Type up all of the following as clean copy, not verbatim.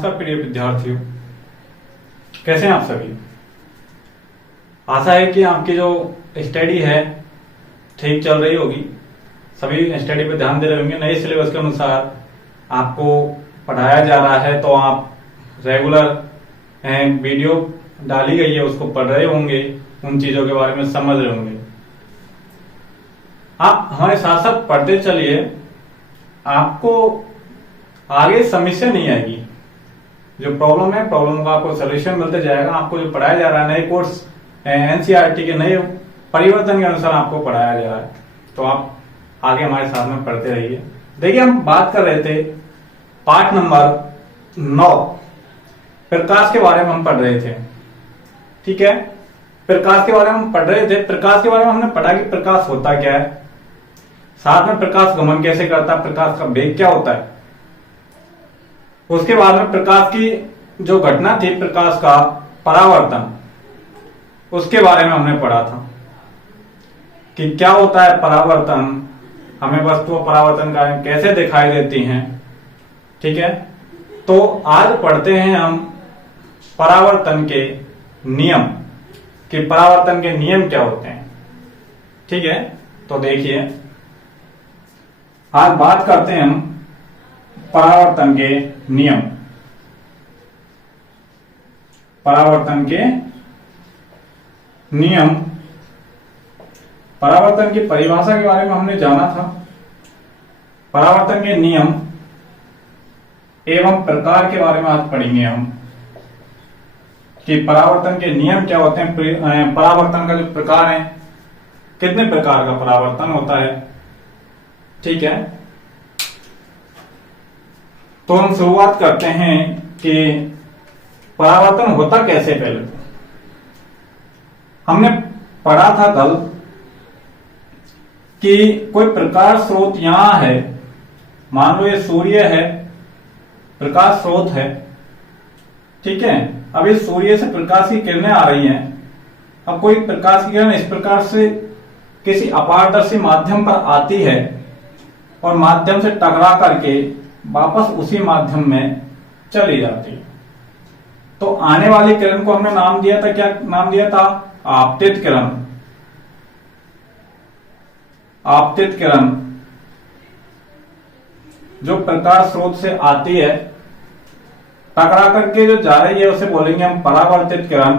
नमस्कार प्रिय विद्यार्थियों, कैसे हैं आप सभी। आशा है कि आपकी जो स्टडी है ठीक चल रही होगी। सभी स्टडी पर ध्यान दे रहे होंगे। नए सिलेबस के अनुसार आपको पढ़ाया जा रहा है, तो आप रेगुलर वीडियो डाली गई है उसको पढ़ रहे होंगे, उन चीजों के बारे में समझ रहे होंगे। आप हमारे साथ साथ पढ़ते चलिए, आपको आगे समस्या नहीं आएगी। जो प्रॉब्लम है, प्रॉब्लम का आपको सोल्यूशन मिलते जाएगा। आपको जो पढ़ाया जा रहा है, नए कोर्स एनसीईआरटी के नए परिवर्तन के अनुसार आपको पढ़ाया जा रहा है, तो आप आगे हमारे साथ में पढ़ते रहिए। देखिए, हम बात कर रहे थे पाठ नंबर 9, प्रकाश के बारे में हम पढ़ रहे थे। ठीक है, प्रकाश के बारे में हम पढ़ रहे थे। प्रकाश के बारे में हमने पढ़ा कि प्रकाश होता क्या है, साथ में प्रकाश गमन कैसे करता है, प्रकाश का वेग क्या होता है। उसके बाद में प्रकाश की जो घटना थी, प्रकाश का परावर्तन, उसके बारे में हमने पढ़ा था कि क्या होता है परावर्तन, हमें वस्तुओं परावर्तन का कैसे दिखाई देती हैं। ठीक है, तो आज पढ़ते हैं हम परावर्तन के नियम, कि परावर्तन के नियम क्या होते हैं। ठीक है, तो देखिए, आज बात करते हैं हम परावर्तन के नियम। परावर्तन के नियम, परावर्तन की परिभाषा के बारे में हमने जाना था। परावर्तन के नियम एवं प्रकार के बारे में आज पढ़ेंगे हम, कि परावर्तन के नियम क्या होते हैं, परावर्तन का जो प्रकार है, कितने प्रकार का परावर्तन होता है। ठीक है, तो हम शुरुआत करते हैं कि परावर्तन होता कैसे। पहले हमने पढ़ा था कल कि कोई प्रकाश स्रोत यहां है, मान लो ये सूर्य है, प्रकाश स्रोत है। ठीक है, अब इस सूर्य से प्रकाश की किरणें आ रही हैं। अब कोई प्रकाश की किरण इस प्रकार से किसी अपारदर्शी माध्यम पर आती है और माध्यम से टकरा करके वापस उसी माध्यम में चली जाती है। तो आने वाली किरण को हमने नाम दिया था, क्या नाम दिया था? आपतित किरण। आपतित किरण जो प्रकाश स्रोत से आती है, टकरा करके जो जा रही है, उसे बोलेंगे हम परावर्तित किरण।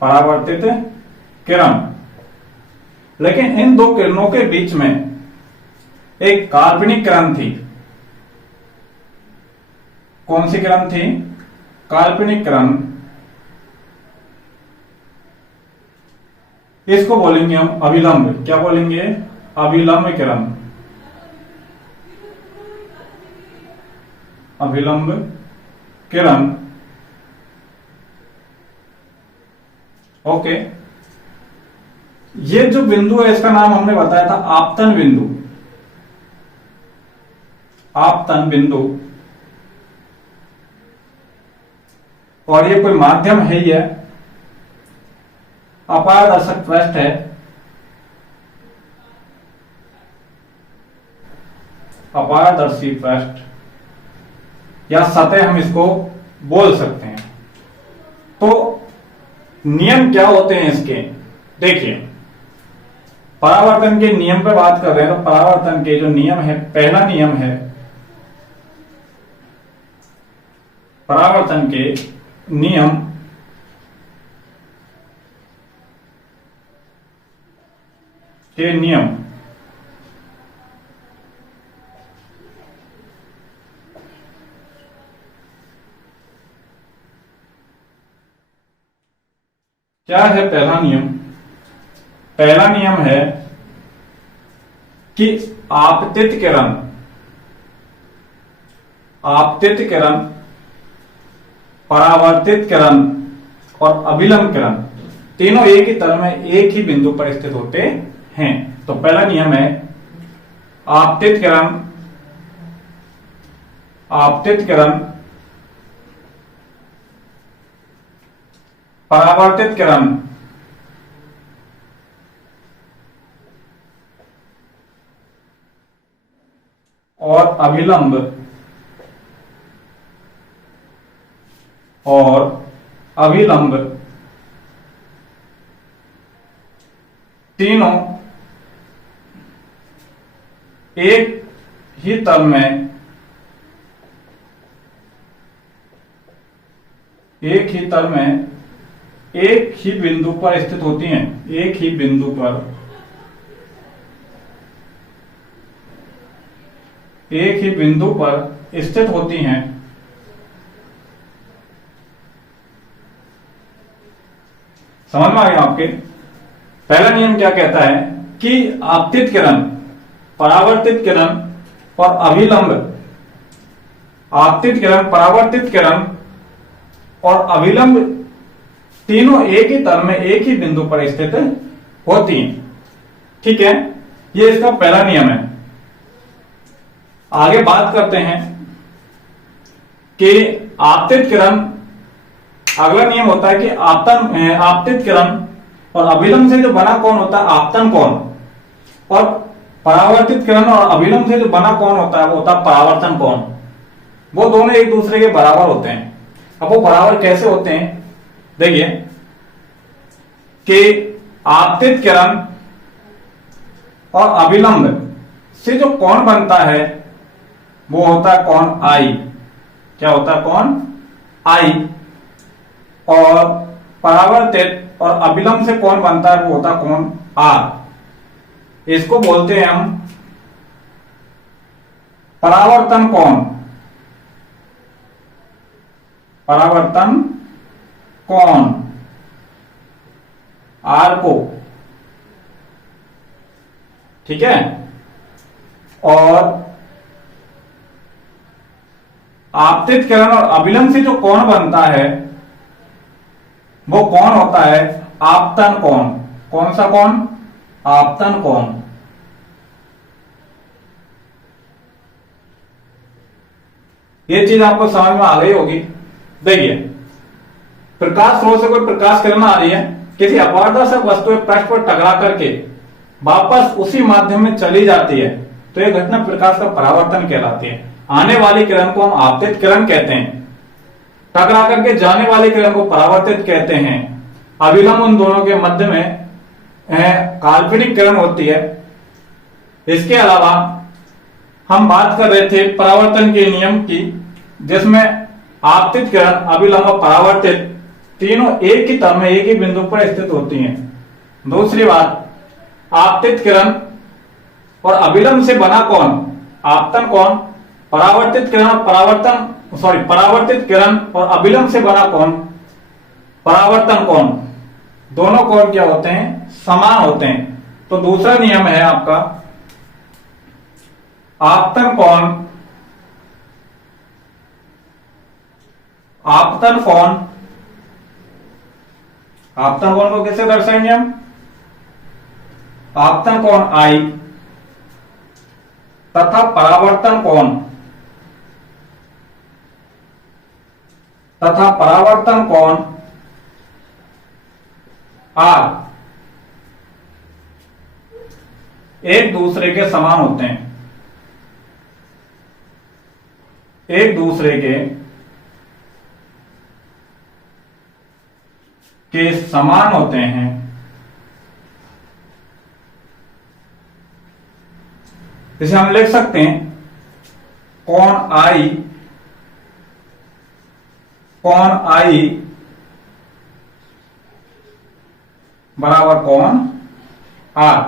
परावर्तित किरण। लेकिन इन दो किरणों के बीच में एक काल्पनिक किरण थी। कौन सी किरण थी? काल्पनिक किरण। इसको बोलेंगे हम अभिलंब। क्या बोलेंगे? अभिलंब किरण। अभिलंब किरण। ओके, ये जो बिंदु है, इसका नाम हमने बताया था आपतन बिंदु। आपतन बिंदु। और ये कोई माध्यम है ही है, अपारदर्शक पृष्ठ है। अपारदर्शी पृष्ठ या सतह हम इसको बोल सकते हैं। तो नियम क्या होते हैं इसके? देखिए, परावर्तन के नियम पे बात कर रहे हैं, तो परावर्तन के जो नियम है, पहला नियम है परावर्तन के नियम के नियम। क्या है पहला नियम? पहला नियम है कि आपतित किरण, आपतित किरण, परावर्तित किरण और अभिलंब किरण, तीनों एक ही तल में एक ही बिंदु पर स्थित होते हैं। तो पहला नियम है आपतित किरण, आपतित किरण, परावर्तित किरण और अभिलंब तीनों एक ही तल में एक ही बिंदु पर स्थित होती हैं। एक ही बिंदु पर स्थित होती हैं। समझ में आ गया आपके? पहला नियम क्या कहता है कि आपतित किरण, परावर्तित किरण और अभिलंब, आपतित किरण, परावर्तित किरण और अभिलंब तीनों एक ही तल में एक ही बिंदु पर स्थित होती हैं। ठीक है, ये इसका पहला नियम है। आगे बात करते हैं कि आपतित किरण, अगला नियम होता है कि आपतित किरण और अभिलंब से जो बना कोण होता है आपतन कोण, और परावर्तित किरण और अभिलंब से जो बना कोण होता है वो होता है परावर्तन कोण। वो दोनों एक दूसरे के बराबर होते हैं। अब वो बराबर कैसे होते हैं, देखिए कि आपतित किरण और अभिलंब से जो कोण बनता है वो होता है कोण आई। क्या होता है? कोण आई। और परावर्तित और अभिलंब से कोण बनता है वो होता है कोण आर। इसको बोलते हैं हम परावर्तन कोण। परावर्तन कोण आर को, ठीक है। और आपतित किरण और अभिलंब से जो कोण बनता है वो कोण होता है आपतन कोण। कौन सा कोण? आपतन कोण। ये चीज आपको समझ में आ गई होगी। देखिए, प्रकाश स्रोत से कोई प्रकाश किरण आ रही है, किसी अपारदर्शक वस्तु पृष्ठ पर टकरा करके वापस उसी माध्यम में चली जाती है, तो यह घटना प्रकाश का परावर्तन कहलाती है। आने वाली किरण को हम आपतित किरण कहते हैं, टकरा करके जाने वाली किरण को परावर्तित कहते हैं। अभिलंब उन दोनों के मध्य में काल्पनिक किरण होती है। इसके अलावा हम बात कर रहे थे परावर्तन के नियम की, जिसमें आपतित किरण, अभिलंब और परावर्तित तीनों एक ही तल में एक ही बिंदु पर स्थित होती हैं। दूसरी बात, आपतित किरण और अभिलंब से बना कोण आपतन कोण, परावर्तित किरण और परावर्तित किरण और अभिलंब से बना कोण परावर्तन कोण, दोनों कोण क्या होते हैं? समान होते हैं। तो दूसरा नियम है आपका आपतन कोण, आपतन कोण को कैसे दर्शाएंगे हम? आपतन कोण आई तथा परावर्तन कोण आर एक दूसरे के समान होते हैं। एक दूसरे के समान होते हैं। इसे हम लिख सकते हैं कोण आई बराबर कोण आर,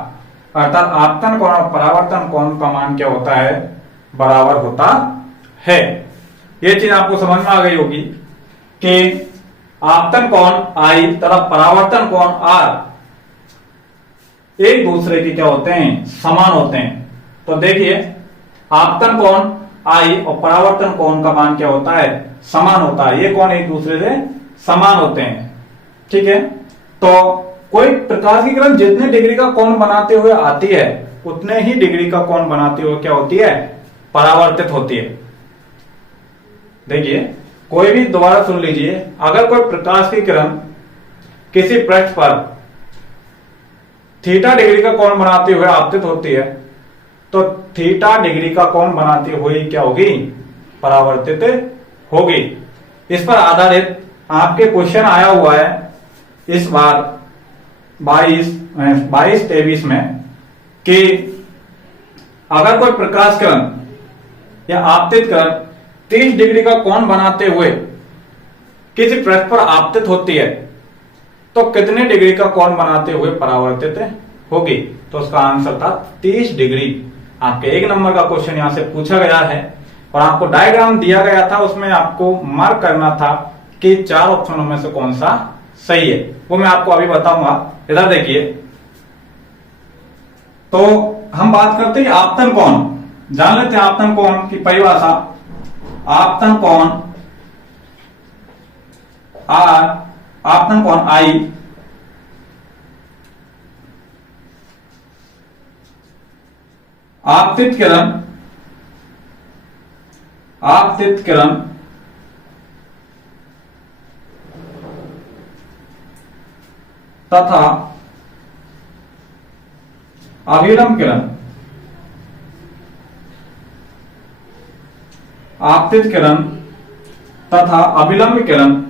अर्थात आपतन कोण और परावर्तन कोण का मान क्या होता है? बराबर होता है। ये चीज आपको समझ में आ गई होगी कि आपतन कोण आई तथा परावर्तन कोण आर एक दूसरे के क्या होते हैं? समान होते हैं। तो देखिए, आपतन कोण आई और परावर्तन कोण का मान क्या होता है? समान होता है। ये कोण एक दूसरे से समान होते हैं, ठीक है। तो कोई प्रकाश की किरण जितने डिग्री का कोण बनाते हुए आती है उतने ही डिग्री का कोण बनाते हुए क्या होती है? परावर्तित होती है। देखिए, कोई भी, दोबारा सुन लीजिए, अगर कोई प्रकाश की किरण किसी पृष्ठ पर थीटा डिग्री का कोण बनाते हुए आपतित होती है, तो तो थीटा डिग्री का कोण बनाते हुए क्या होगी, परावर्तित होगी। इस पर आधारित आपके क्वेश्चन आया हुआ है इस बार 22-23 में कि अगर कोई प्रकाश किरण या आपतित किरण 30 डिग्री का कोण बनाते हुए किसी पृष्ठ पर आपतित होती है तो कितने डिग्री का कोण बनाते हुए परावर्तित होगी। तो उसका आंसर था 30 डिग्री। आपके 1 नंबर का क्वेश्चन यहां से पूछा गया है और आपको डायग्राम दिया गया था, उसमें आपको मार्क करना था कि 4 ऑप्शनों में से कौन सा सही है, वो मैं आपको अभी बताऊंगा। इधर देखिए, तो हम बात करते हैं आपतन कोण। जान लेते हैं आपतन कोण की परिभाषा। आपतन कोण आर, आपतन कोण आई, आपतित किरण, आपतित किरण तथा अभिलंब किरण, आपतित किरण तथा अभिलंब किरण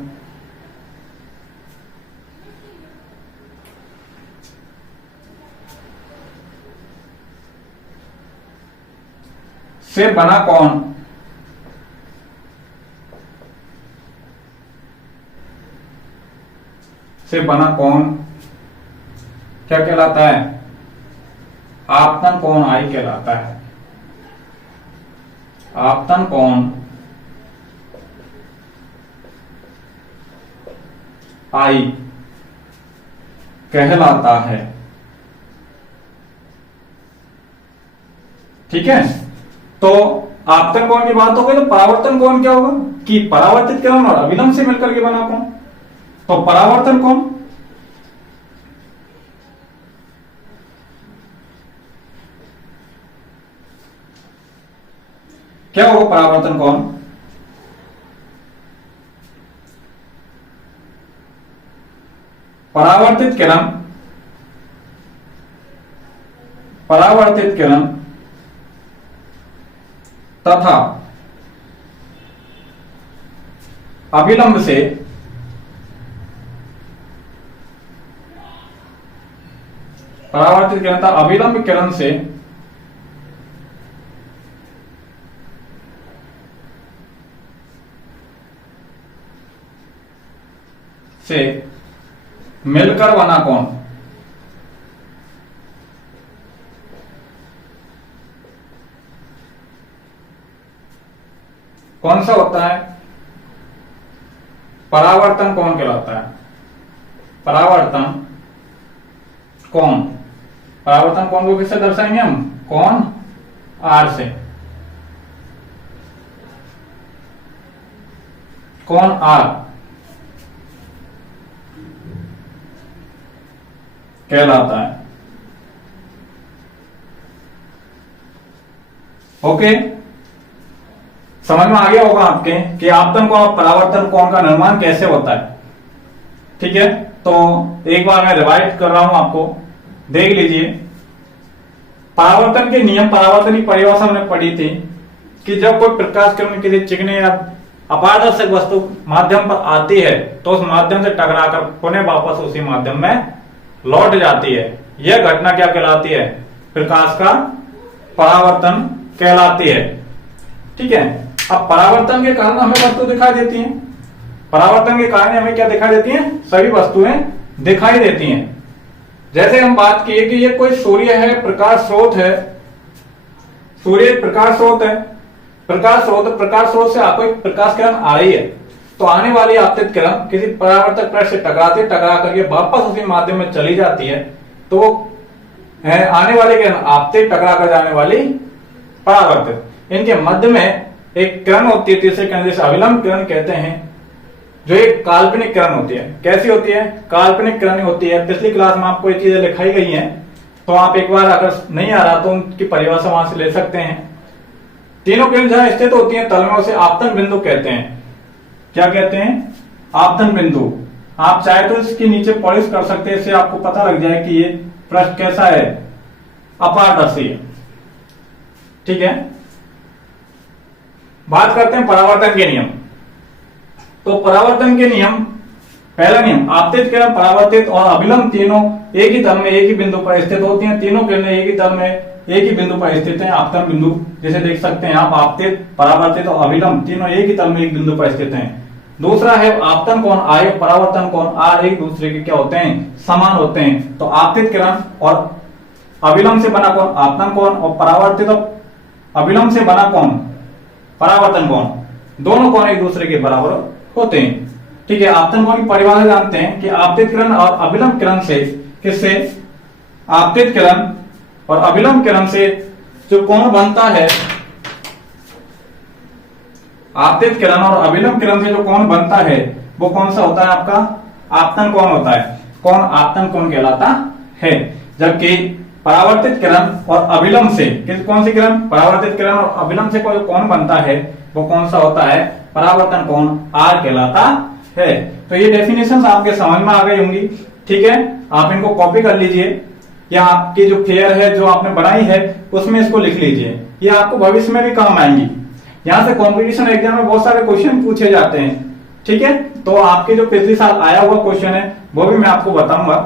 से बना कोण से बना कोण क्या कहलाता है, आपतन कोण आई कहलाता है। आपतन कोण आई कहलाता है। ठीक है, तो आपतन कोण की बात हो गई, तो परावर्तन कोण क्या होगा कि परावर्तित किरण और अभिलंब से मिलकर के बना कोण। तो परावर्तन कोण क्या होगा, परावर्तन कोण परावर्तित किरण, परावर्तित किरण तथा अभिलंब से परावर्तित किरण तथा अभिलंब किरण से मिलकर बना कोण। कौन सा होता है, परावर्तन कोण कहलाता है। परावर्तन कोण, परावर्तन कोण को किससे दर्शाएंगे हम, कोण आर से। कोण आर कहलाता है। ओके, समझ में आ गया होगा आपके कि आपतन कोण और परावर्तन कोण का निर्माण कैसे होता है। ठीक है, तो एक बार मैं रिवाइज कर रहा हूं, आपको देख लीजिए। परावर्तन के नियम, परावर्तन की परिभाषा हमने पढ़ी थी कि जब कोई प्रकाश किरण किसी चिकने या अपारदर्शक वस्तु माध्यम पर आती है तो उस माध्यम से टकराकर पुनः वापस उसी माध्यम में लौट जाती है। यह घटना क्या कहलाती है, प्रकाश का परावर्तन कहलाती है। ठीक है, अब परावर्तन के कारण हमें वस्तु दिखाई देती हैं। परावर्तन के कारण हमें क्या दिखाई देती हैं, सभी वस्तुएं दिखाई देती हैं। जैसे हम बात किए कि ये कोई सूर्य है, प्रकाश स्रोत है, सूर्य प्रकाश स्रोत है, प्रकाश स्रोत से आपको एक प्रकाश किरण आ रही है, तो आने वाली आपतित किरण किसी परावर्तक पृष्ठ से टकरा करके वापस उसी माध्यम में चली जाती है, तो आने वाली किरण आपतित टकरा कर जाने वाली परावर्तित। इनके मध्य में एक किरण होती है, तीसरे किरण जिसे अभिलंब किरण कहते हैं, जो एक काल्पनिक किरण होती है। कैसी होती है, काल्पनिक किरण होती है। पिछली क्लास में आपको ये चीजें लिखाई गई हैं, तो आप एक बार अगर नहीं आ रहा तो उनकी परिभाषा वहां से ले सकते हैं। तीनों किरण जहां स्थित होती है तल में, उसे आपतन बिंदु कहते हैं। क्या कहते हैं, आपतन बिंदु। आप चाहे तो इसके नीचे पॉलिश कर सकते हैं, इससे आपको पता लग जाए कि ये पृष्ठ कैसा है, अपारदर्शी है। ठीक है, बात करते हैं परावर्तन के नियम। तो परावर्तन के नियम, पहला नियम, आपतित किरण, परावर्तित और अभिलंब तीनों एक ही तल में एक ही बिंदु पर स्थित होती हैं। तीनों किरणें एक ही तल में एक ही बिंदु पर स्थित हैं। आपतन बिंदु जैसे देख सकते हैं आप, आपतित, परावर्तित और अभिलंब तीनों एक ही तल में एक बिंदु पर स्थित हैं। दूसरा है आपतन कोण I, परावर्तन कोण R एक दूसरे के क्या होते हैं, समान होते हैं। तो आपतित किरण और अभिलंब से बना कोण आपतन कोण और परावर्तित और अभिलंब से बना कोण परावर्तन कोण, दोनों कोण एक दूसरे के बराबर होते हैं। ठीक है, आपतन कोण की परिभाषा जानते हैं कि आपतित किरण और अभिलंब किरण से, किससे, आपतित किरण और अभिलंब किरण से जो कोण बनता है, आपतित किरण और अभिलंब किरण से जो कोण बनता है वो कौन सा होता है, आपका आपतन कोण होता है। कोण आपतन कोण कहलाता है। जबकि परावर्तित किरण और अभिलंब से, कौन सी किरण, परावर्तित किरण और अभिलंब से कोई कोण बनता है वो कौन सा होता है, परावर्तन कोण R कहलाता है। तो ये डेफिनेशंस आपके समझ में आ गई होंगी। ठीक है, आप इनको कॉपी कर लीजिए या आपकी जो फेयर है जो आपने बनाई है उसमें इसको लिख लीजिए, ये आपको भविष्य में भी काम आएंगी। यहां से कंपटीशन एग्जाम में बहुत सारे क्वेश्चन पूछे जाते हैं। ठीक है, तो आपके जो पिछले साल आया हुआ क्वेश्चन है वो भी मैं आपको बताऊंगा।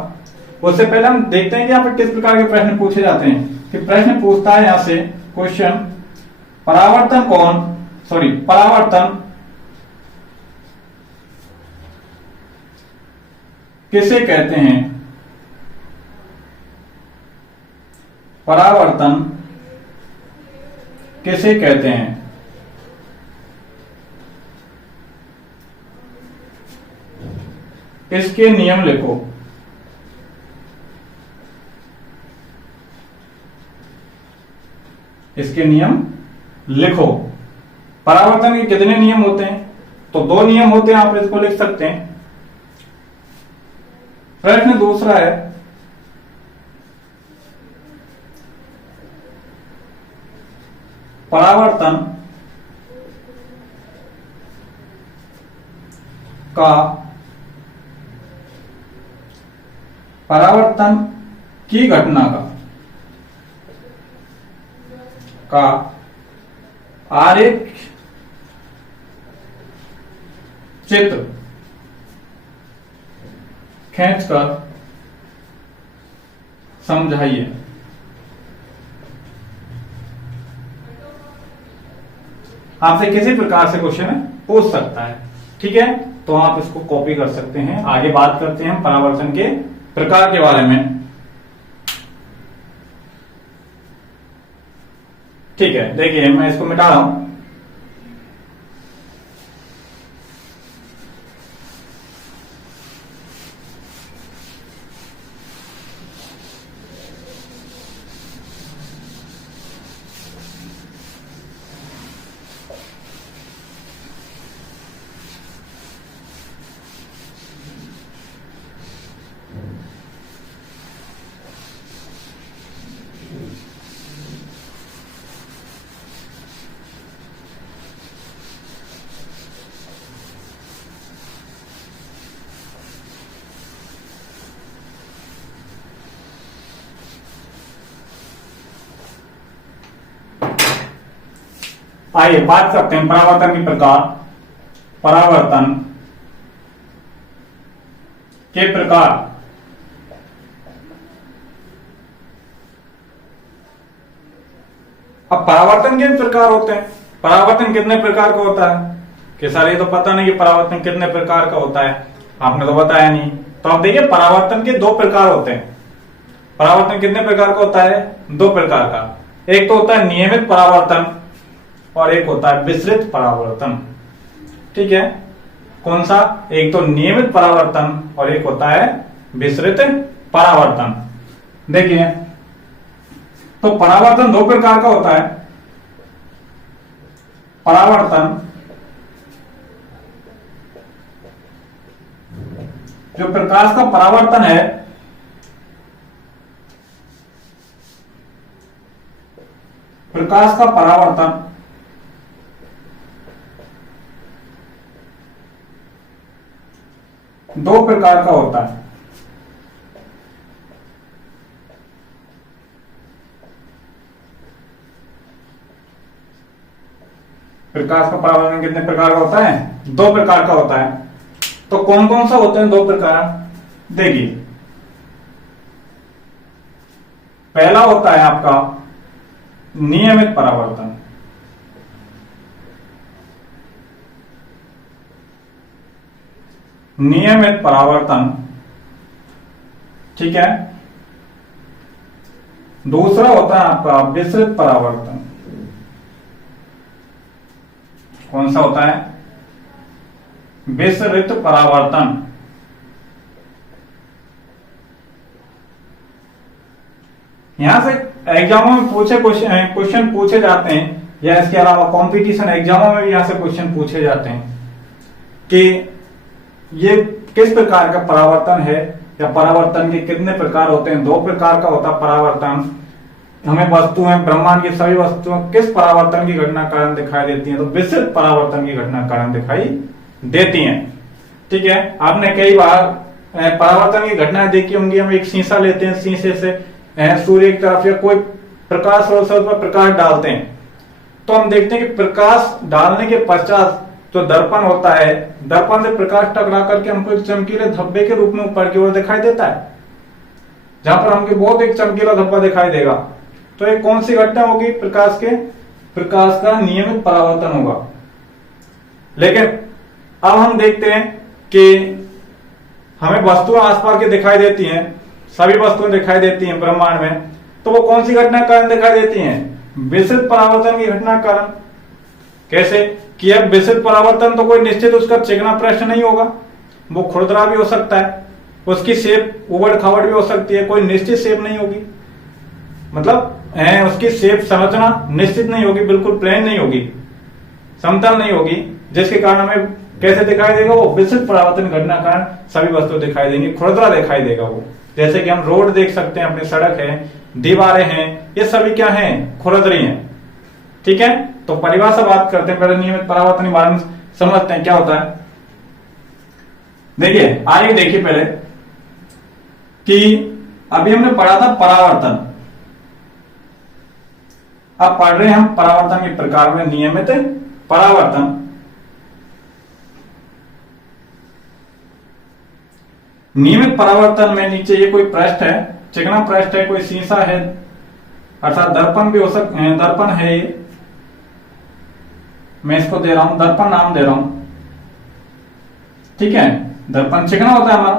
उससे पहले हम देखते हैं कि यहाँ पर किस प्रकार के प्रश्न पूछे जाते हैं। कि प्रश्न पूछता है यहां से क्वेश्चन, परावर्तन कोण, परावर्तन किसे कहते हैं, परावर्तन किसे कहते हैं। इसके नियम लिखो। इसके नियम लिखो। परावर्तन के कितने नियम होते हैं, तो 2 नियम होते हैं, आप इसको लिख सकते हैं। प्रश्न दूसरा है, परावर्तन का, परावर्तन की घटना का आरेख चित्र खींचकर समझाइए। आपसे किसी प्रकार से क्वेश्चन पूछ सकता है। ठीक है, तो आप इसको कॉपी कर सकते हैं। आगे बात करते हैं हम परावर्तन के प्रकार के बारे में। ठीक है, देखिए मैं इसको मिटा रहा हूं। आइए बात करते हैं परावर्तन के प्रकार। परावर्तन के प्रकार, अब परावर्तन के प्रकार होते हैं। परावर्तन कितने प्रकार का होता है कि सर ये तो पता नहीं कि परावर्तन कितने प्रकार का होता है, आपने तो बताया नहीं। तो अब देखिए परावर्तन के 2 प्रकार होते हैं। परावर्तन कितने प्रकार का होता है, 2 प्रकार का। एक तो होता है नियमित परावर्तन और एक होता है विसरित परावर्तन। ठीक है, कौन सा, एक तो नियमित परावर्तन और एक होता है विसरित परावर्तन। देखिए तो परावर्तन 2 प्रकार का होता है। परावर्तन जो प्रकाश का परावर्तन है, प्रकाश का परावर्तन दो प्रकार का होता है। प्रकाश का परावर्तन कितने प्रकार का होता है? 2 प्रकार का होता है। तो कौन कौन सा होते हैं 2 प्रकार? देखिए, पहला होता है आपका नियमित परावर्तन। नियमित परावर्तन, ठीक है। दूसरा होता है आपका विसरित परावर्तन। कौन सा होता है? विसरित परावर्तन। यहां से एग्जामों में क्वेश्चन पूछे जाते हैं, या इसके अलावा कंपटीशन एग्जामों में भी यहां से क्वेश्चन पूछे जाते हैं कि ये किस प्रकार का परावर्तन है, या परावर्तन के कितने प्रकार होते हैं? 2 प्रकार का होता है परावर्तन। हमें वस्तुएं, ब्रह्मांड की सभी वस्तुएं किस परावर्तन की घटना कारण दिखाई देती हैं? तो विसरित परावर्तन की घटना कारण दिखाई देती हैं, ठीक है। आपने कई बार परावर्तन की घटनाएं देखी होंगी। हम एक शीशा लेते हैं, शीशे से सूर्य की तरफ या कोई प्रकाश स्रोत से उस पर प्रकाश डालते हैं, तो हम देखते हैं कि प्रकाश डालने के पश्चात जो दर्पण होता है, दर्पण से प्रकाश टकरा करके हमको एक चमकीले धब्बे के रूप में ऊपर की ओर दिखाई देता है, जहां पर हमको बहुत एक चमकीला धब्बा दिखाई देगा। तो ये कौन सी घटना होगी? प्रकाश का नियमित परावर्तन होगा। लेकिन अब हम देखते हैं कि हमें वस्तुएं आसपास की दिखाई देती हैं, सभी वस्तुएं दिखाई देती हैं ब्रह्मांड में, तो वो कौन सी घटना कारण दिखाई देती हैं? विसरित परावर्तन की घटना कारण। कैसे? कि अब विसरित परावर्तन तो कोई निश्चित उसका चिकना प्रश्न नहीं होगा, वो खुरदरा भी हो सकता है, उसकी शेप उबड़ खाबड़ भी हो सकती है, कोई निश्चित शेप नहीं होगी, मतलब उसकी शेप संरचना निश्चित नहीं होगी, बिल्कुल प्लेन नहीं होगी, समतल नहीं होगी, जिसके कारण हमें कैसे दिखाई देगा? वो विसरित परावर्तन घटना कारण सभी वस्तु दिखाई देंगी, खुरदरा दिखाई देगा वो। जैसे कि हम रोड देख सकते हैं, अपनी सड़क है, दीवारें हैं, ये सभी क्या हैं? खुरदरी हैं, ठीक है। तो परिभाषा बात करते हैं, पहले नियमित परावर्तन के बारे में समझते हैं क्या होता है। देखिए, आइए देखिए पहले कि अभी हमने पढ़ा था परावर्तन, अब पढ़ रहे हैं हम परावर्तन के प्रकार में नियमित परावर्तन। नियमित परावर्तन में नीचे ये कोई पृष्ठ है, चिकना पृष्ठ है, कोई शीशा है, अर्थात दर्पण भी हो सकता है, दर्पण है ये, मैं इसको दे रहा हूं दर्पण नाम दे रहा हूं, ठीक है। दर्पण चिकना होता है हमारा।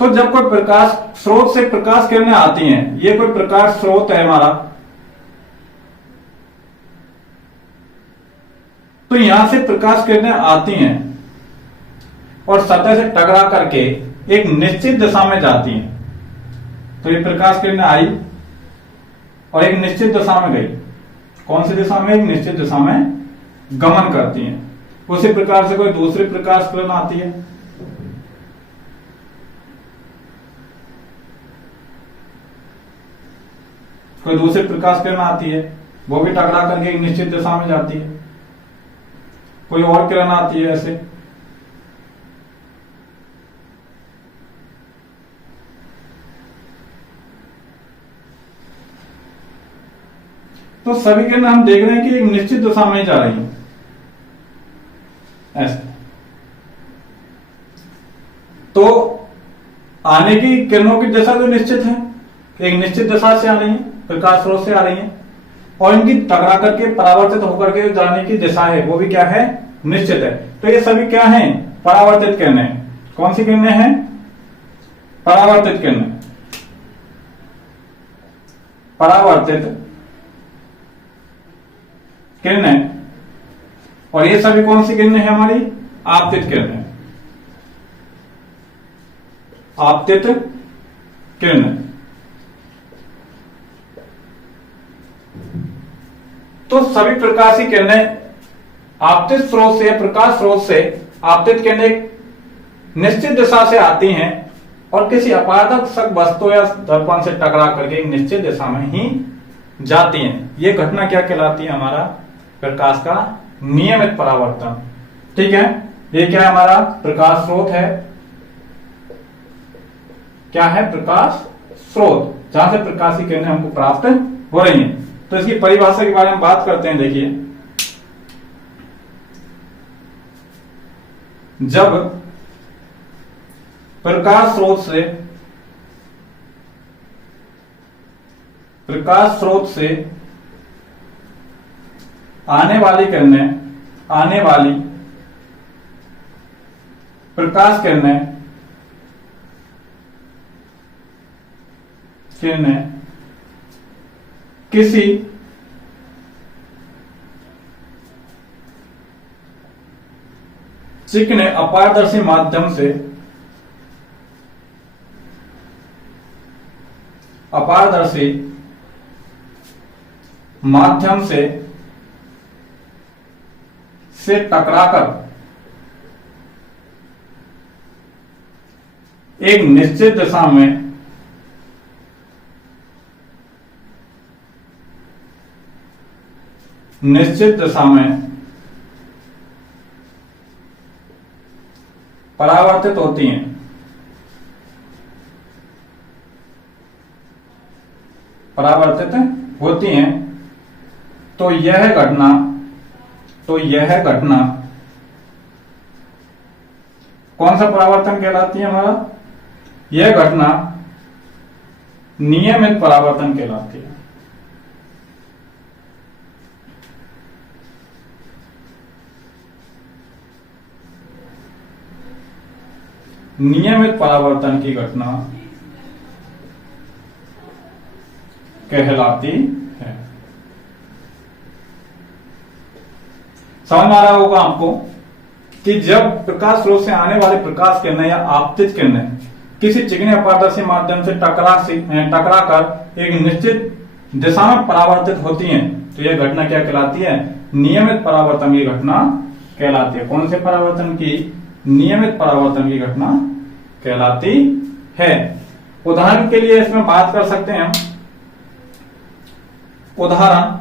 तो जब कोई प्रकाश स्रोत से प्रकाश किरणें आती हैं, ये कोई प्रकाश स्रोत है हमारा, तो यहां से प्रकाश किरणें आती हैं और सतह से टकरा करके एक निश्चित दिशा में जाती हैं। तो ये प्रकाश किरणें आई और एक निश्चित दिशा में गई। कौन सी दिशा में? एक निश्चित दिशा में गमन करती हैं। उसी प्रकार से कोई दूसरी प्रकाश किरण आती है, कोई दूसरी प्रकाश किरण आती है, वो भी टकरा करके एक निश्चित दिशा में जाती है। कोई और किरण आती है ऐसे, तो सभी किरण हम देख रहे हैं कि एक निश्चित दिशा में जा रही है ऐसे। तो आने की किरणों की दिशा तो निश्चित है, एक निश्चित दिशा से आ रही है, प्रकाश स्रोत से आ रही है, और इनकी टकरा करके परावर्तित होकर के जाने की दिशा है वो भी क्या है? निश्चित है। तो ये सभी क्या है? परावर्तित किरणें। कौन सी किरणें हैं? परावर्तित किरणें। परावर्तित किरणें। और ये सभी कौन सी किरणें हैं हमारी? आपतित किरणें। आपतित किरणें। तो सभी प्रकार की किरणें आपतित स्रोत से, प्रकाश स्रोत से आपतित किरणें निश्चित दिशा से आती हैं और किसी अपारदर्शक वस्तु या दर्पण से टकरा करके एक निश्चित दिशा में ही जाती हैं। ये घटना क्या कहलाती है? हमारा प्रकाश का नियमित परावर्तन, ठीक है। ये क्या है? हमारा प्रकाश स्रोत है। क्या है? प्रकाश स्रोत, जहां से प्रकाश की किरणें हमको प्राप्त हो रही हैं। तो इसकी परिभाषा के बारे में बात करते हैं। देखिए, जब प्रकाश स्रोत से आने वाली प्रकाश किरणें किसी चिकने अपारदर्शी माध्यम से टकराकर एक निश्चित दिशा में परावर्तित होती हैं। तो यह घटना कौन सा परावर्तन कहलाती है? हमारा यह घटना नियमित परावर्तन कहलाती है। नियमित परावर्तन की घटना कहलाती है। समझ में आ रहा होगा आपको कि जब प्रकाश स्रोत से आने वाले प्रकाश किरणें या आपतित किरणें किसी चिकने अपारदर्शी माध्यम से टकराकर एक निश्चित दिशा में परावर्तित होती हैं, तो यह घटना क्या कहलाती है? नियमित परावर्तन की घटना कहलाती है। कौन से परावर्तन की? नियमित परावर्तन की घटना कहलाती है। उदाहरण के लिए इसमें बात कर सकते हैं हम। उदाहरण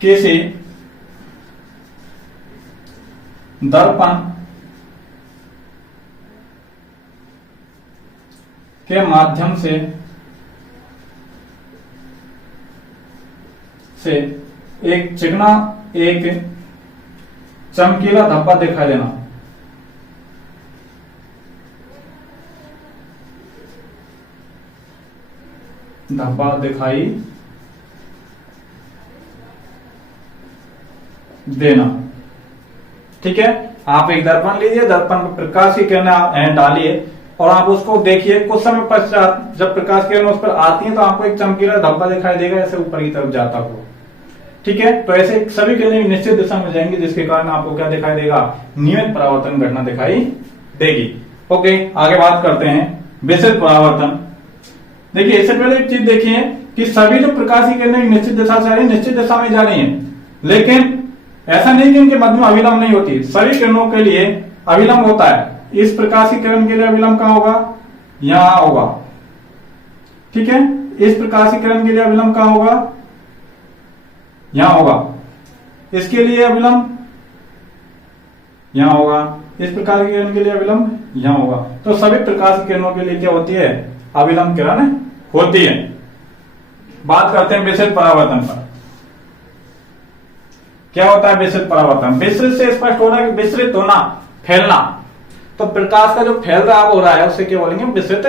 किसी दर्पण के माध्यम से एक चमकीला धब्बा दिखाई देना। धब्बा दिखाई देना, ठीक है। आप एक दर्पण लीजिए, दर्पण पर प्रकाश की किरणें डालिए और आप उसको देखिए। कुछ समय पश्चात जब प्रकाश की किरणें उस पर आती हैं तो आपको एक चमकीला धब्बा दिखाई देगा, ऐसे ऊपर की तरफ जाता हुआ, ठीक है। तो ऐसे सभी किरणें निश्चित दिशा में जाएंगी, जिसके कारण आपको क्या दिखाई देगा? नियमित परावर्तन घटना दिखाई देगी। ओके, आगे बात करते हैं विस्तृत परावर्तन। देखिए, इससे पहले एक चीज देखिए कि सभी जो प्रकाश की किरणें निश्चित दिशा से आ रही है, निश्चित दिशा में जा रही है, लेकिन ऐसा नहीं कि इनके मध्य में अविलंब नहीं होती। सभी किरणों के लिए अविलंब होता है। इस प्रकाश की किरण के लिए अविलंब कहां होगा? यहां होगा, ठीक है। इस प्रकाश की किरण के लिए अविलंब कहां होगा? यहां होगा। इसके लिए अविलंब यहां होगा। इस प्रकार की किरण के लिए अविलंब यहां होगा। तो सभी प्रकाश की किरणों के लिए क्या होती है? अविलंब किरण होती है। बात करते हैं विस्तृत परावर्तन पर। क्या होता है विस्तृत परावर्तन? विस्तृत से स्पष्ट हो रहा है कि विस्तृत होना, फैलना। तो प्रकाश का जो फैल रहा हो रहा है उसे क्या बोलेंगे? विस्तृत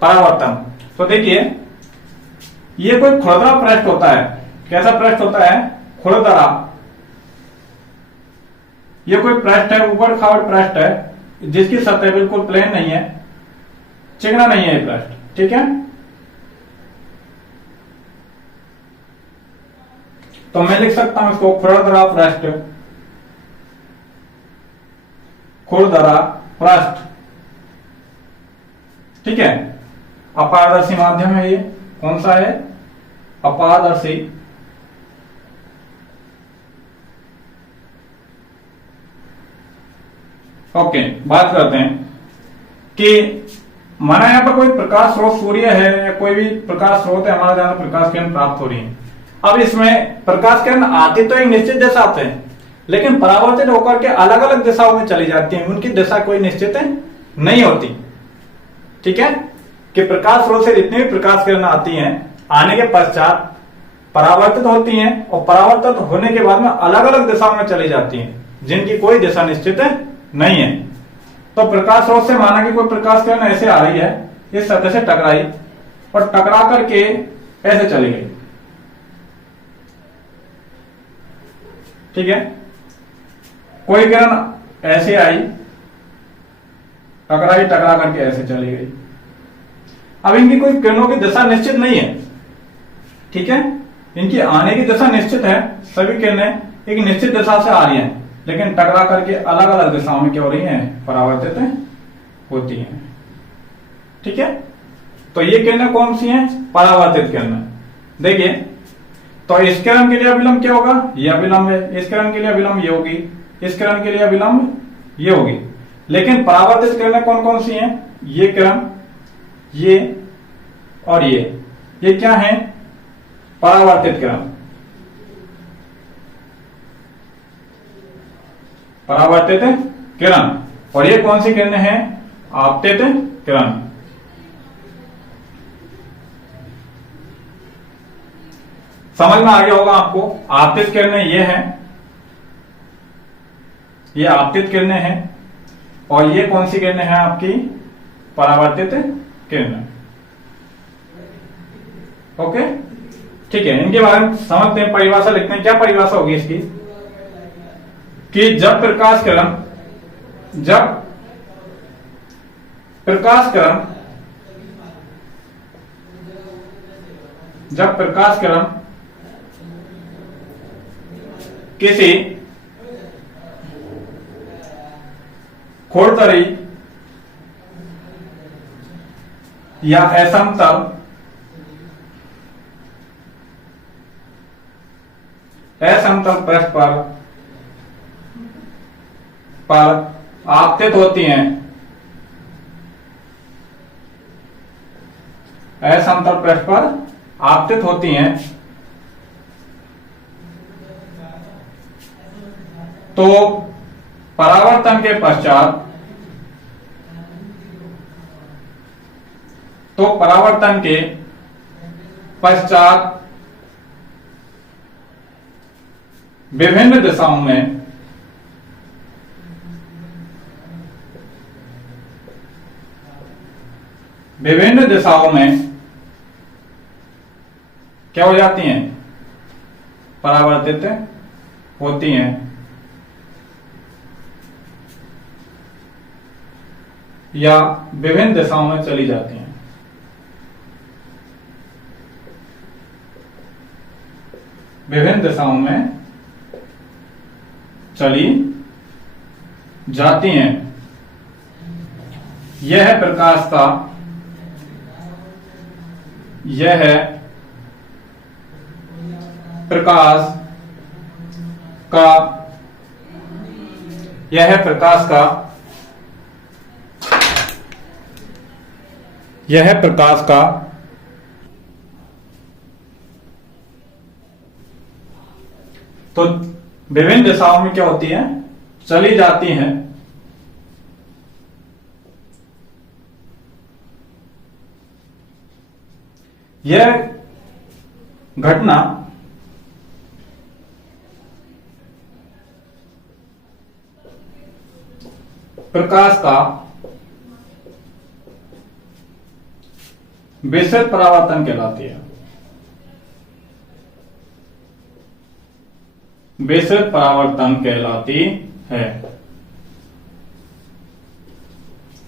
परावर्तन। तो देखिए, ये कोई खुरदरा पृष्ठ होता है। कैसा पृष्ठ होता है? खुरदरा। ये कोई पृष्ठ है, ऊबड़ खाबड़ पृष्ठ है, जिसकी सतह बिल्कुल प्लेन नहीं है, चिकना नहीं है ये पृष्ठ, ठीक है। तो मैं लिख सकता हूं इसको खुरदरा पृष्ठ, खुरदरा पृष्ठ, ठीक है। अपारदर्शी माध्यम है ये। कौन सा है? अपारदर्शी। ओके, बात करते हैं कि माना यहां पर कोई प्रकाश स्रोत सूर्य है या कोई भी प्रकाश स्रोत है, हमारा जहां प्रकाश किरण प्राप्त हो रही है। अब इसमें प्रकाश किरण आती तो एक निश्चित दिशा से, लेकिन परावर्तित होकर के अलग अलग दिशाओं में चली जाती है। उनकी दिशा कोई निश्चित नहीं होती, ठीक है। कि प्रकाश स्रोत से जितनी भी प्रकाश किरण आती हैं, आने के पश्चात परावर्तित होती हैं और परावर्तित होने के बाद में अलग अलग दिशाओं में चली जाती हैं, जिनकी कोई दिशा निश्चित नहीं है। तो प्रकाश स्रोत से माना कि कोई प्रकाश किरण ऐसे आ रही है, इस सतह से टकराई और टकरा करके ऐसे चली गई, ठीक है। कोई किरण ऐसे आई, टकराई, टकरा करके ऐसे चली गई। अब इनकी कोई किरणों की दिशा निश्चित नहीं है, ठीक है। इनकी आने की दिशा निश्चित है, सभी किरणें एक निश्चित दिशा से आ रही हैं, लेकिन टकरा करके अलग अलग दिशाओं में क्या हो रही हैं, परावर्तित होती हैं, ठीक है। तो ये किरणें कौन सी हैं, परावर्तित किरणें। देखिए, तो इस किरण के लिए अभिलंब क्या होगा, ये अभिलंब है। इस किरण के लिए अभिलंब ये होगी, इस किरण के लिए अभिलंब ये होगी। लेकिन परावर्तित किरणें कौन कौन सी हैं, ये किरण, ये और ये क्या है, परावर्तित किरण। परावर्तित किरण। और ये कौन सी किरणें हैं, आपतित किरण। समझ में आ गया होगा आपको। आपतित किरणें ये हैं, ये आपतित किरणें हैं, और ये कौन सी किरणें हैं आपकी, परावर्तित किरणें। ओके, ठीक है। इनके बारे में समझते हैं, परिभाषा लिखते हैं। क्या परिभाषा होगी इसकी, कि जब प्रकाश किरण किसी खोड़तरी या असमतल पृष्ठ पर आपतित होती हैं, असमतल पृष्ठ पर आपतित होती हैं, तो परावर्तन के पश्चात विभिन्न दिशाओं में क्या हो जाती हैं, परावर्तित होती हैं। या विभिन्न दिशाओं में चली जाती हैं। विभिन्न दिशाओं में चली जाती हैं। यह है प्रकाश का तो विभिन्न दिशाओं में क्या होती है, चली जाती हैं। यह घटना प्रकाश का विस्तृत परावर्तन कहलाती है। विस्तृत परावर्तन कहलाती है,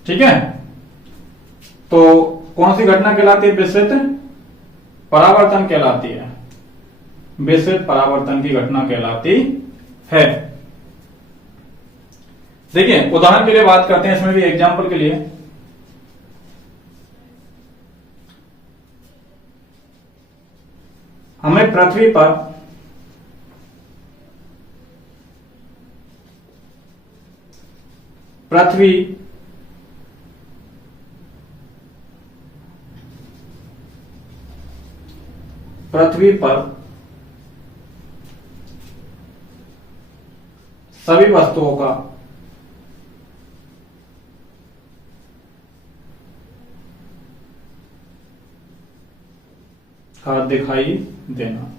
ठीक है। तो कौन सी घटना कहलाती है, विस्तृत परावर्तन कहलाती है। विस्तृत परावर्तन की घटना कहलाती है। देखिए, उदाहरण के लिए बात करते हैं, इसमें भी एग्जाम्पल के लिए। हमें पृथ्वी पर सभी वस्तुओं का दिखाई देना।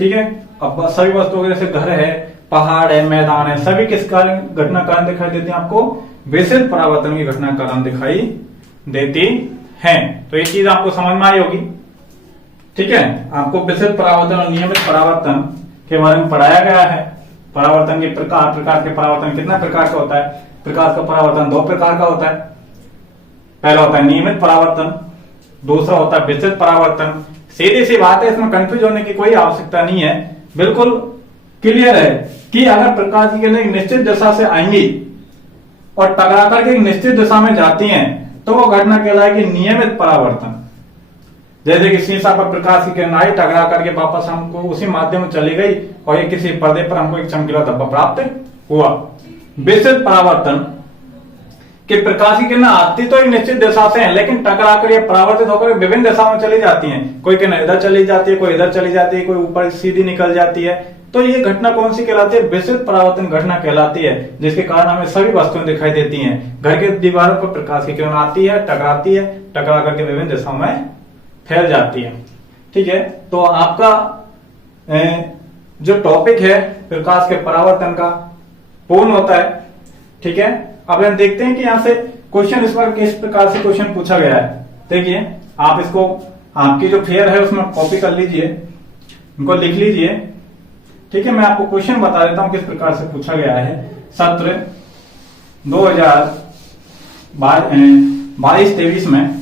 ठीक है। अब सभी वस्तुओं जैसे घर है, पहाड़ है, मैदान है, सभी किस कारण घटना कारण दिखाई देती है आपको? विशिष्ट परावर्तन की घटना कारण दिखाई देती है। तो ये चीज आपको समझ में आई होगी। ठीक है, आपको विशिष्ट परावर्तन और नियमित परावर्तन के बारे में पढ़ाया गया है। परावर्तन के प्रकार, प्रकार के परावर्तन कितना प्रकार का होता है? प्रकार का परावर्तन 2 प्रकार का होता है। पहला होता है नियमित परावर्तन, दूसरा होता है विशिष्ट परावर्तन। सीधी सी बात है, इसमें कंफ्यूज होने की कोई आवश्यकता नहीं है। बिल्कुल क्लियर है कि अगर प्रकाश की किरणें एक निश्चित दिशा से आएंगी और टकरा करके एक निश्चित दिशा में जाती हैं तो वो घटना कहलाएगी नियमित परावर्तन। जैसे कि शीशा पर प्रकाश की किरण आई, टकरा करके वापस हमको उसी माध्यम में चली गई और ये किसी पर्दे पर हमको एक चमकीला धब्बा प्राप्त हुआ। विशिष्ट परावर्तन कि प्रकाश की किरण आती तो एक निश्चित दिशा से है, लेकिन टकरा कर ये परावर्तित होकर विभिन्न दिशाओं में चली जाती हैं। कोई किरण इधर चली जाती है, कोई इधर चली जाती है, कोई ऊपर सीधी निकल जाती है। तो ये घटना कौन सी कहलाती है? विशिष्ट परावर्तन घटना कहलाती है, जिसके कारण हमें सभी वस्तुएं दिखाई देती हैं। घर के दीवारों पर प्रकाश की किरण आती है, टकराती है, टकरा करके विभिन्न दिशाओं में फैल जाती है। ठीक है, तो आपका जो टॉपिक है प्रकाश के परावर्तन का पूर्ण होता है। ठीक है, अब हम देखते हैं कि यहां से क्वेश्चन इस बार किस प्रकार से क्वेश्चन पूछा गया है। देखिए, आप इसको आपकी जो फेयर है उसमें कॉपी कर लीजिए, इनको लिख लीजिए। ठीक है, मैं आपको क्वेश्चन बता देता हूं किस प्रकार से पूछा गया है। सत्र 2022-23 में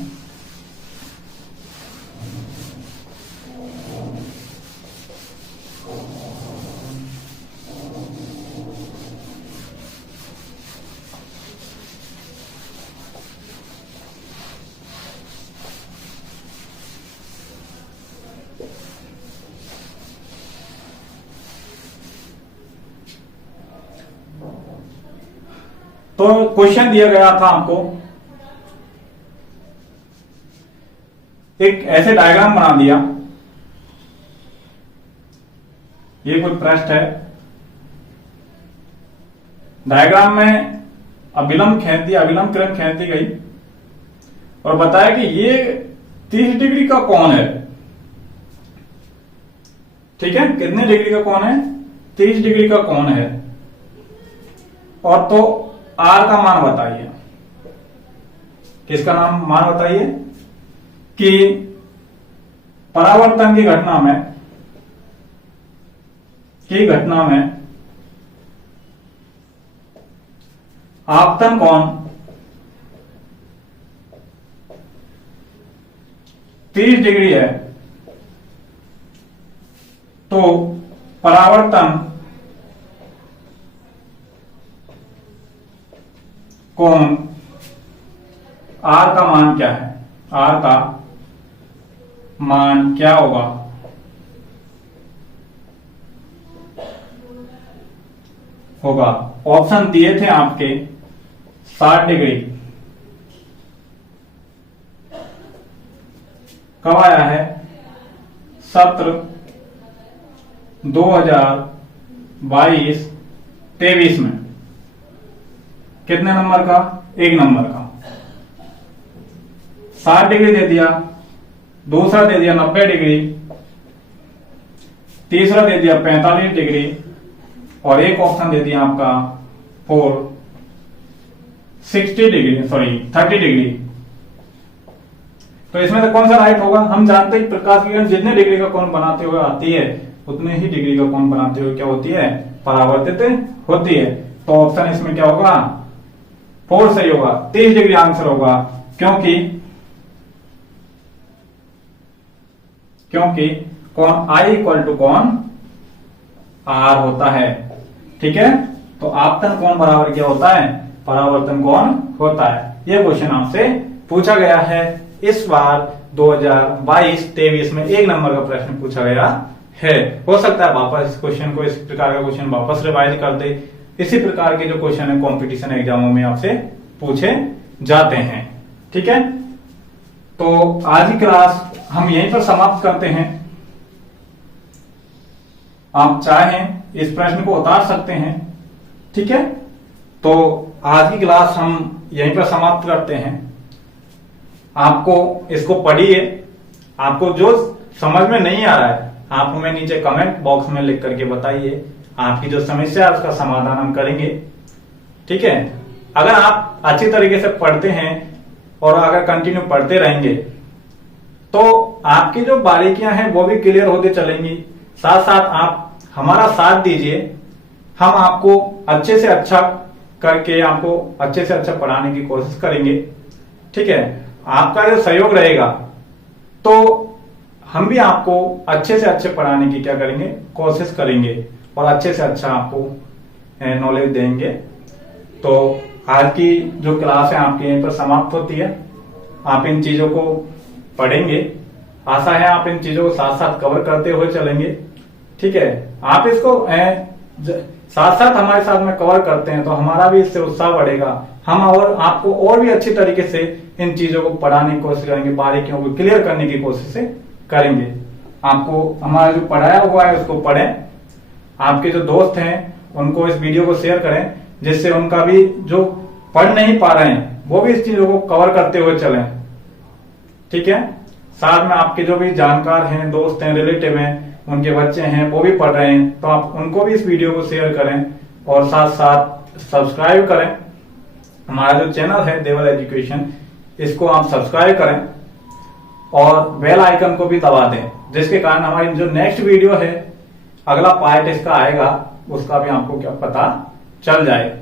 तो क्वेश्चन दिया गया था आपको, एक ऐसे डायग्राम बना दिया। ये कोई पृष्ठ है, डायग्राम में अभिलंब किरण खींचती गई और बताया कि ये 30 डिग्री का कोण है। ठीक है, कितने डिग्री का कोण है? 30 डिग्री का कोण है। और तो आर का मान बताइए। किसका मान बताइए? कि परावर्तन की घटना में आपतन कोण 30 डिग्री है, तो परावर्तन कोण आर का मान क्या है? आर का मान क्या होगा? ऑप्शन दिए थे आपके 60 डिग्री। कब आया है? सत्र 2022-23 में। कितने नंबर का? 1 नंबर का। 60 डिग्री दे दिया, दूसरा दे दिया 90 डिग्री, तीसरा दे दिया 45 डिग्री और एक ऑप्शन दे दिया आपका 30 डिग्री। तो इसमें से कौन सा राइट होगा? हम जानते हैं प्रकाश की किरण जितने डिग्री का कोण बनाते हुए आती है उतने ही डिग्री का कोण बनाते हुए क्या होती है? परावर्तित होती है। तो ऑप्शन इसमें क्या होगा? 4 सही होगा, 30 डिग्री आंसर होगा। क्योंकि कोण आई इक्वल टू कोण आर होता है। ठीक है, तो आपतन कोण बराबर क्या होता है? परावर्तन कोण होता है। यह क्वेश्चन आपसे पूछा गया है इस बार 2022-23 में 1 नंबर का प्रश्न पूछा गया है। हो सकता है वापस इस क्वेश्चन को, इस प्रकार का क्वेश्चन वापस रिवाइज कर दे। इसी प्रकार के जो क्वेश्चन है कंपटीशन एग्जामों में आपसे पूछे जाते हैं। ठीक है, तो आज की क्लास हम यहीं पर समाप्त करते हैं। आप चाहें इस प्रश्न को उतार सकते हैं। ठीक है, तो आज की क्लास हम यहीं पर समाप्त करते हैं। आपको इसको पढ़िए, आपको जो समझ में नहीं आ रहा है आप हमें नीचे कमेंट बॉक्स में लिख करके बताइए। आपकी जो समस्या है उसका समाधान हम करेंगे। ठीक है, अगर आप अच्छी तरीके से पढ़ते हैं और अगर कंटिन्यू पढ़ते रहेंगे तो आपकी जो बारीकियां हैं वो भी क्लियर होती चलेंगी। साथ साथ आप हमारा साथ दीजिए, हम आपको अच्छे से अच्छा करके आपको अच्छे से अच्छा पढ़ाने की कोशिश करेंगे। ठीक है, आपका जो सहयोग रहेगा तो हम भी आपको अच्छे से अच्छे पढ़ाने की क्या करेंगे, कोशिश करेंगे और अच्छे से अच्छा आपको नॉलेज देंगे। तो आज की जो क्लास है आपकी यहीं पर समाप्त होती है। आप इन चीजों को पढ़ेंगे, आशा है आप इन चीजों को साथ साथ कवर करते हुए चलेंगे। ठीक है, आप इसको साथ साथ हमारे साथ में कवर करते हैं तो हमारा भी इससे उत्साह बढ़ेगा। हम और आपको और भी अच्छी तरीके से इन चीजों को पढ़ाने की कोशिश करेंगे, बारीकियों को क्लियर करने की कोशिश करेंगे। आपको हमारा जो पढ़ाया हुआ है उसको पढ़ें, आपके जो दोस्त हैं उनको इस वीडियो को शेयर करें, जिससे उनका भी जो पढ़ नहीं पा रहे हैं वो भी इस चीजों को कवर करते हुए चलें। ठीक है, साथ में आपके जो भी जानकार हैं, दोस्त हैं, रिलेटिव हैं, उनके बच्चे हैं वो भी पढ़ रहे हैं तो आप उनको भी इस वीडियो को शेयर करें और साथ साथ सब्सक्राइब करें। हमारा जो चैनल है देवल एजुकेशन, इसको आप सब्सक्राइब करें और बेल आइकन को भी दबा दें, जिसके कारण हमारी जो नेक्स्ट वीडियो है, अगला पार्ट इसका आएगा, उसका भी आपको क्या पता चल जाए।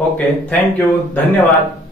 ओके, थैंक यू, धन्यवाद।